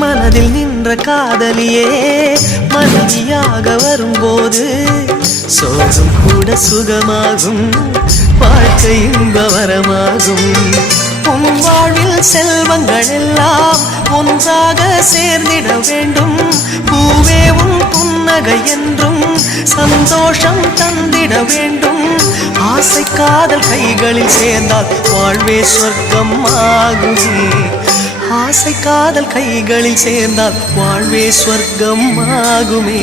மனதில் நின்ற காதலியே மனைவியாக வரும்போது சோகம் கூட சுகமாகும், வாழ்க்கை இன்பவரமாகும். உன் வாழ்வில் செல்வங்கள் எல்லாம் ஒன்றாக சேர்ந்திட வேண்டும். பூவே உன் புன்னகை என்றும் சந்தோஷம் தந்திட வேண்டும். ஆசை காதல் கைகளில் சேர்ந்தால் வாழ்வே சொர்க்கம் ஆகுமே. ஆசை காதல் கைகளில் சேர்ந்தால் வாழ்வே சொர்க்கம் ஆகுமே.